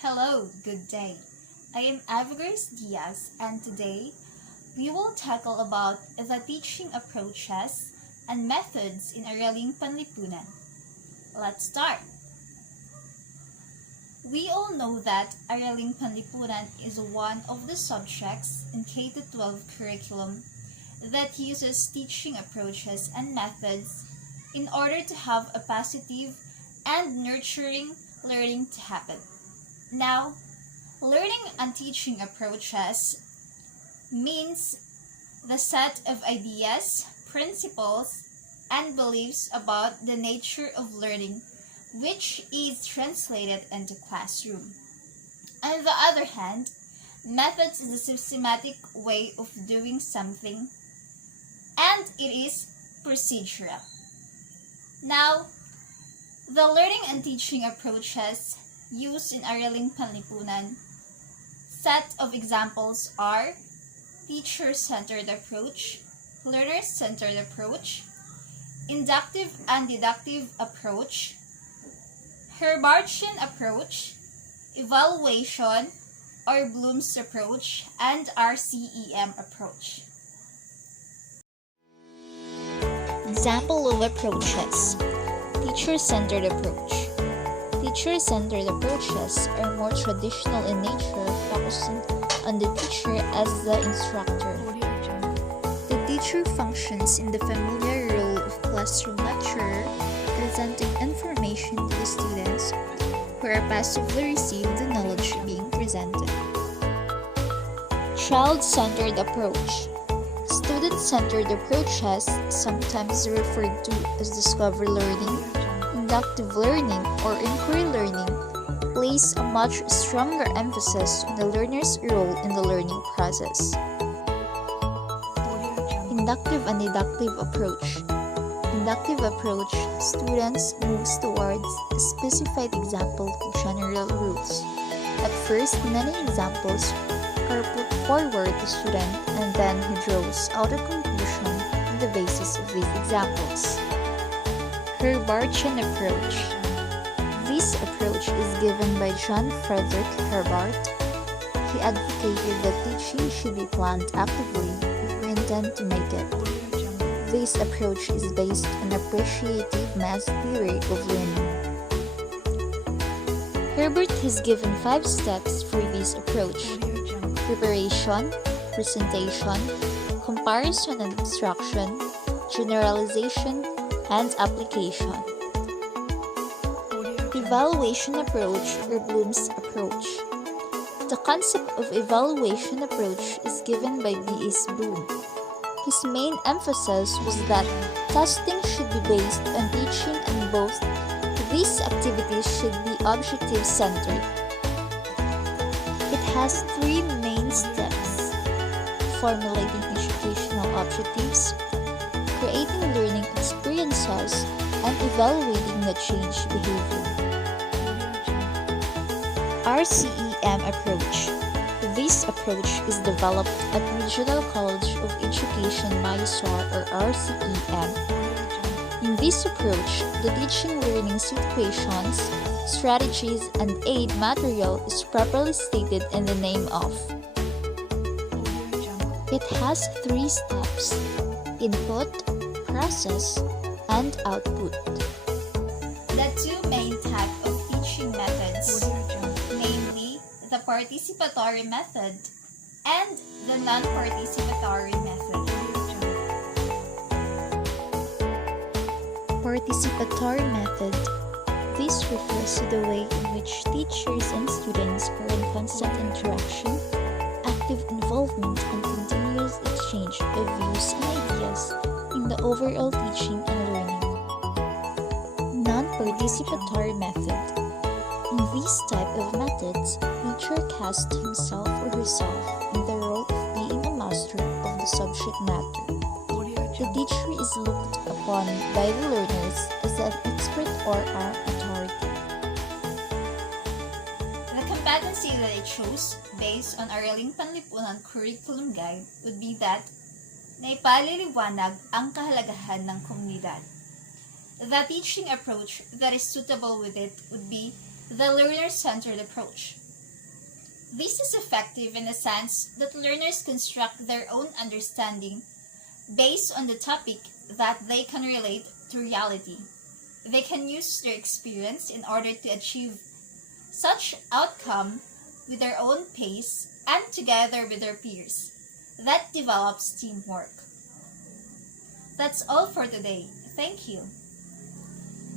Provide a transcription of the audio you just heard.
Hello, good day. I am Avagrace Diaz, and today we will tackle about the teaching approaches and methods in Araling Panlipunan. Let's start. We all know that Araling Panlipunan is one of the subjects in K-12 curriculum that uses teaching approaches and methods in order to have a positive and nurturing learning to happen. Now, learning and teaching approaches means the set of ideas, principles, and beliefs about the nature of learning which is translated into classroom. On the other hand, methods is a systematic way of doing something, and it is procedural. Now, the learning and teaching approaches used in Araling Panlipunan set of examples are teacher-centered approach, learner-centered approach, inductive and deductive approach, Herbartian approach, evaluation or Bloom's approach, and RCEM approach. Example of approaches. Teacher-centered approach. Teacher-centered approaches are more traditional in nature, focusing on the teacher as the instructor. The teacher functions in the familiar role of classroom lecturer, presenting information to the students who are passively receive the knowledge being presented. Child-centered approach. Student-centered approaches, sometimes referred to as discovery learning, inductive learning, or inquiry learning, place a much stronger emphasis on the learner's role in the learning process. Inductive and deductive approach. Inductive approach, students move towards a specified example to general rules. At first, many examples are put forward to student, and then he draws out a conclusion on the basis of these examples. Herbartian approach. This approach is given by John Frederick Herbart. He advocated that teaching should be planned actively if we intend to make it. This approach is based on appreciative mass theory of learning. Herbart has given 5 steps for this approach: preparation, presentation, comparison and abstraction, generalization, and application. Evaluation approach or Bloom's approach. The concept of evaluation approach is given by B.S. Bloom. His main emphasis was that testing should be based on teaching, and both these activities should be objective-centered. It has 3 main steps: formulating educational objectives, creating learning experiences, and evaluating the changed behavior. RCEM approach. This approach is developed at Regional College of Education Mysore or RCEM. In this approach, the teaching learning situations, strategies, and aid material is properly stated in the name of. It has 3 steps: input, process, and output. The 2 main types of teaching methods, namely the participatory method and the non-participatory method. Participatory method. This refers to the way in which teachers and students are in constant interaction, active involvement, and continuous exchange of views and ideas in the overall teaching and learning. Non-participatory method. In this type of methods, teacher casts himself or herself in the role of being a master of the subject matter. The teacher is looked upon by the learners as an expert or an authority. The competency that I chose based on Araling Panlipunan curriculum guide would be that naipaliliwanag ang kahalagahan ng komunidad. The teaching approach that is suitable with it would be the learner-centered approach. This is effective in the sense that learners construct their own understanding based on the topic that they can relate to reality. They can use their experience in order to achieve such outcome with their own pace and together with their peers. That develops teamwork. That's all for today. Thank you.